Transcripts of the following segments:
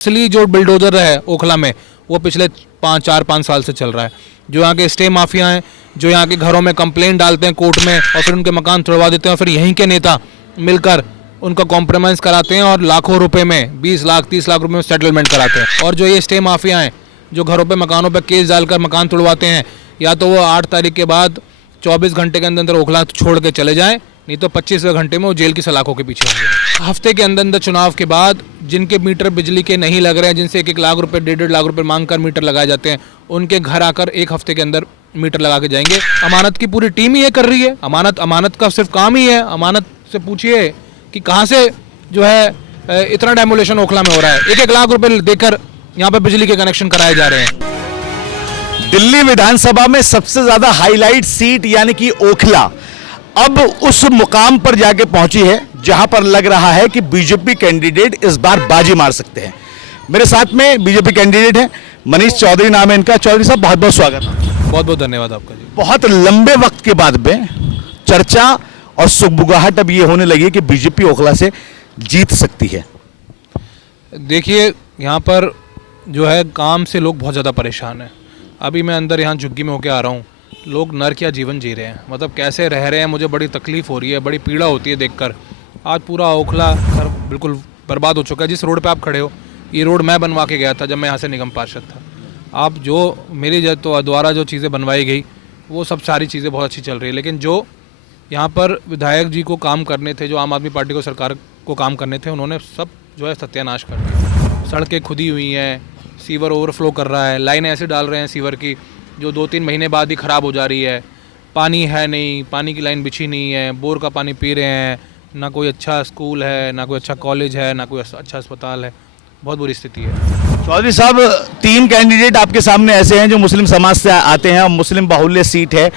असली जो बिल्डोजर है ओखला में वो पिछले 5 साल से चल रहा है। जो यहाँ के स्टे माफिया हैं, जो यहाँ के घरों में कंप्लेंट डालते हैं कोर्ट में और फिर उनके मकान तोड़वा देते हैं और फिर यहीं के नेता मिलकर उनका कॉम्प्रोमाइज़ कराते हैं और लाखों रुपए में 20 लाख 30 लाख रुपए में सेटलमेंट कराते हैं। और जो ये स्टे माफिया हैं जो घरों पे मकानों पे केस डालकर मकान तोड़वाते हैं, या तो वो 8 तारीख के बाद 24 घंटे के अंदर अंदर ओखला छोड़ के चले जाएं, नहीं तो 25वें घंटे में वो जेल की सलाखों के पीछे होंगे। हफ्ते के अंदर अंदर चुनाव के बाद जिनके मीटर बिजली के नहीं लग रहे हैं, जिनसे 1-1 लाख रुपए 1.5 लाख रुपए मांग कर मीटर लगाए जाते हैं, उनके घर आकर 1 हफ्ते के अंदर मीटर लगा के जाएंगे। अमानत की पूरी टीम ही ये कर रही है। अमानत का सिर्फ काम ही है। अमानत से पूछिए कि कहाँ से जो है इतना डेमोलेशन ओखला में हो रहा है। 1-1 लाख रुपए देकर यहाँ पे बिजली के कनेक्शन कराए जा रहे हैं। दिल्ली विधानसभा में सबसे ज्यादा हाईलाइट सीट यानी कि ओखला अब उस मुकाम पर जाके पहुंची है जहां पर लग रहा है कि बीजेपी कैंडिडेट इस बार बाजी मार सकते हैं। मेरे साथ में बीजेपी कैंडिडेट हैं, मनीष चौधरी नाम है इनका। चौधरी साहब बहुत बहुत स्वागत है। बहुत बहुत धन्यवाद आपका जी। बहुत लंबे वक्त के बाद में चर्चा और सुगबुगाहट अब ये होने लगी कि बीजेपी ओखला से जीत सकती है। देखिए यहाँ पर जो है काम से लोग बहुत ज़्यादा परेशान हैं। अभी मैं अंदर यहाँ झुग्गी में होके आ रहा हूँ, लोग नर्क या जीवन जी रहे हैं, मतलब कैसे रह रहे हैं। मुझे बड़ी तकलीफ़ हो रही है, बड़ी पीड़ा होती है देखकर। आज पूरा ओखला सर बिल्कुल बर्बाद हो चुका है। जिस रोड पे आप खड़े हो, ये रोड मैं बनवा के गया था जब मैं यहाँ से निगम पार्षद था। आप जो मेरी द्वारा जो चीज़ें बनवाई गई वो सब सारी चीज़ें बहुत अच्छी चल रही है, लेकिन जो यहाँ पर विधायक जी को काम करने थे, जो आम आदमी पार्टी को सरकार को काम करने थे, उन्होंने सब जो है सत्यानाश कर दिया। सड़कें खुदी हुई हैं, सीवर ओवरफ्लो कर रहा है, लाइनें ऐसे डाल रहे हैं सीवर की जो 2-3 महीने बाद ही ख़राब हो जा रही है। पानी है नहीं, पानी की लाइन बिछी नहीं है, बोर का पानी पी रहे हैं। ना कोई अच्छा स्कूल है, ना कोई अच्छा कॉलेज है, ना कोई अच्छा अस्पताल है। बहुत बुरी स्थिति है। चौधरी साहब, 3 कैंडिडेट आपके सामने ऐसे हैं जो मुस्लिम समाज से आते हैं और मुस्लिम बाहुल्य सीट है।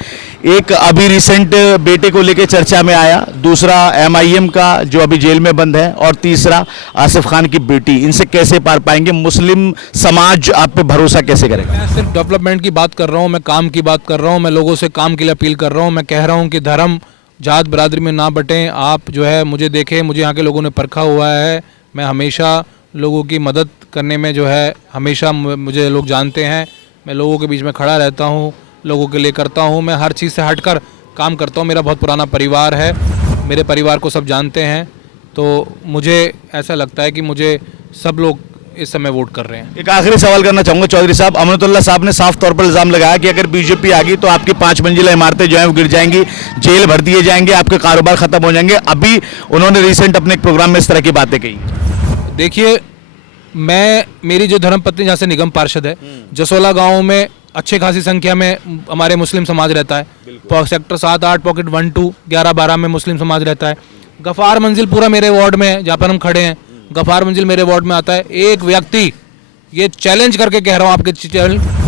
एक अभी रिसेंट बेटे को लेकर चर्चा में आया, दूसरा MIM का जो अभी जेल में बंद है, और तीसरा आसिफ खान की बेटी। इनसे कैसे पार पाएंगे? मुस्लिम समाज आप पे भरोसा कैसे करेगा? मैं सिर्फ डेवलपमेंट की बात कर रहा हूँ, मैं काम की बात कर रहा हूँ, मैं लोगों से काम के लिए अपील कर रहा हूँ। मैं कह रहा हूँ कि धर्म जात बरादरी में ना बटें। आप जो है मुझे देखें, मुझे यहाँ के लोगों ने परखा हुआ है। मैं हमेशा लोगों की मदद करने में जो है हमेशा मुझे लोग जानते हैं। मैं लोगों के बीच में खड़ा रहता हूँ, लोगों के लिए करता हूँ। मैं हर चीज़ से हटकर काम करता हूँ। मेरा बहुत पुराना परिवार है, मेरे परिवार को सब जानते हैं, तो मुझे ऐसा लगता है कि मुझे सब लोग इस समय वोट कर रहे हैं। एक आखिरी सवाल करना चाहूँगा चौधरी साहब। अमनतुल्लाह साहब ने साफ तौर पर इल्ज़ाम लगाया कि अगर बीजेपी आ गई तो आपकी 5 मंजिला इमारतें जो हैं वो गिर जाएंगी, जेल भर दिए जाएंगे, आपके कारोबार खत्म हो जाएंगे। अभी उन्होंने रिसेंट अपने एक प्रोग्राम में इस तरह की बातें कही। देखिए, मेरी जो धर्मपत्नी जहाँ से निगम पार्षद है, जसोला गांव में अच्छी खासी संख्या में हमारे मुस्लिम समाज रहता है। सेक्टर 7-8 पॉकेट 1, 2, 11-12 में मुस्लिम समाज रहता है। गफ़ार मंजिल पूरा मेरे वार्ड में है, जहाँ पर हम खड़े हैं, गफ़ार मंजिल मेरे वार्ड में आता है। एक व्यक्ति, ये चैलेंज करके कह रहा हूँ आपके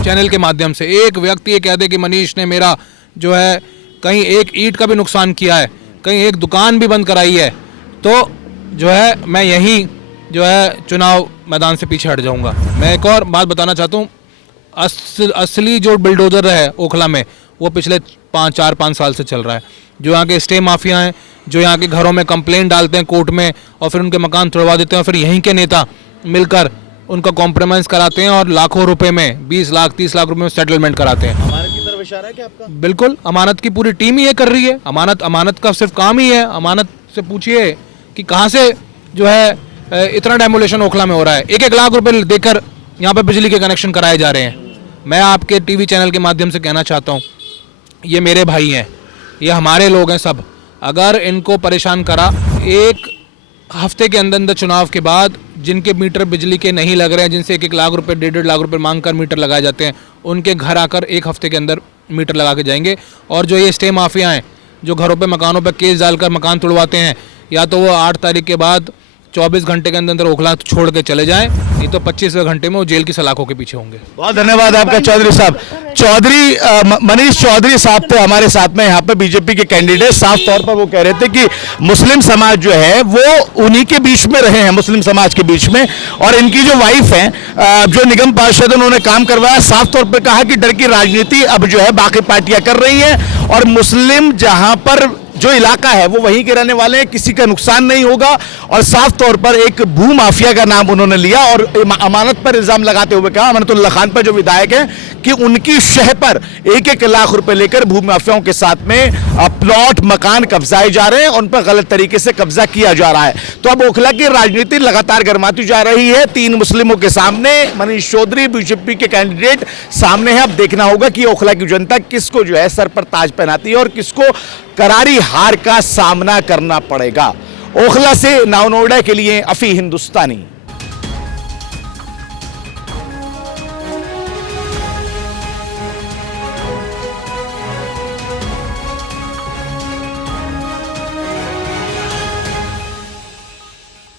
चैनल के माध्यम से, एक व्यक्ति ये कह दे कि मनीष ने मेरा जो है कहीं एक ईंट का भी नुकसान किया है, कहीं एक दुकान भी बंद कराई है, तो जो है मैं यहीं जो है चुनाव मैदान से पीछे हट जाऊंगा। मैं एक और बात बताना चाहता हूँ, असली जो बिल्डोजर है ओखला में वो पिछले 5 साल से चल रहा है। जो यहाँ के स्टे माफिया हैं, जो यहाँ के घरों में कंप्लेंट डालते हैं कोर्ट में और फिर उनके मकान तोड़वा देते हैं और फिर यहीं के नेता मिलकर उनका कॉम्प्रोमाइज़ कराते हैं और लाखों रुपए में 20 लाख 30 लाख रुपए में सेटलमेंट कराते हैं। अमानत की तरफ इशारा है क्या आपका? बिल्कुल, अमानत की पूरी टीम ही ये कर रही है। अमानत का सिर्फ काम ही है। अमानत से पूछिए कि कहाँ से जो है इतना डेमोलेशन ओखला में हो रहा है। 1-1 लाख रुपए देकर यहाँ पे बिजली के कनेक्शन कराए जा रहे हैं। मैं आपके टीवी चैनल के माध्यम से कहना चाहता हूँ, ये मेरे भाई हैं, ये हमारे लोग हैं सब। अगर इनको परेशान करा, 1 हफ्ते के अंदर अंदर चुनाव के बाद जिनके मीटर बिजली के नहीं लग रहे हैं, जिनसे 1-1 लाख रुपए 1.5 लाख रुपए मांग कर मीटर लगाए जाते हैं, उनके घर आकर 1 हफ्ते के अंदर मीटर लगा के जाएंगे। और जो ये स्टे माफिया हैं जो घरों पे मकानों पे केस डालकर मकान तोड़वाते हैं, या तो वो 8 तारीख के बाद 24 घंटे के अंदर अंदर ओखला छोड़ के चले जाएं, नहीं तो 25वें घंटे में वो जेल की सलाखों के पीछे होंगे। बहुत धन्यवाद आपका चौधरी साहब। मनीष चौधरी साहब थे हमारे साथ में यहाँ पे बीजेपी के कैंडिडेट। साफ तौर पर वो कह रहे थे कि मुस्लिम समाज जो है वो उन्हीं के बीच में रहे हैं, मुस्लिम समाज के बीच में। और इनकी जो वाइफ है जो निगम पार्षद, उन्होंने काम करवाया। साफ तौर पर कहा कि डर की राजनीति अब जो है बाकी पार्टियां कर रही हैं और मुस्लिम जहां पर जो इलाका है वो वहीं के रहने वाले हैं, किसी का नुकसान नहीं होगा। और साफ तौर पर एक भू माफिया का नाम उन्होंने लिया और अमानत पर इल्जाम लगाते हुए कहा, अमानतुल्लाह खान पर जो विधायक हैं, कि उनकी शह पर 1-1 लाख रुपए लेकर भू माफियाओं के साथ में प्लॉट मकान कब्जाए जा रहे हैं, उन पर गलत तरीके से कब्जा किया जा रहा है। तो अब ओखला की राजनीति लगातार गर्माती जा रही है। 3 मुस्लिमों के सामने मनीष चौधरी बीजेपी के कैंडिडेट सामने है। अब देखना होगा कि ओखला की जनता किसको जो है सर पर ताज पहनाती है और किसको करारी हार का सामना करना पड़ेगा। ओखला से नाव नोएडा के लिए अफी हिंदुस्तानी।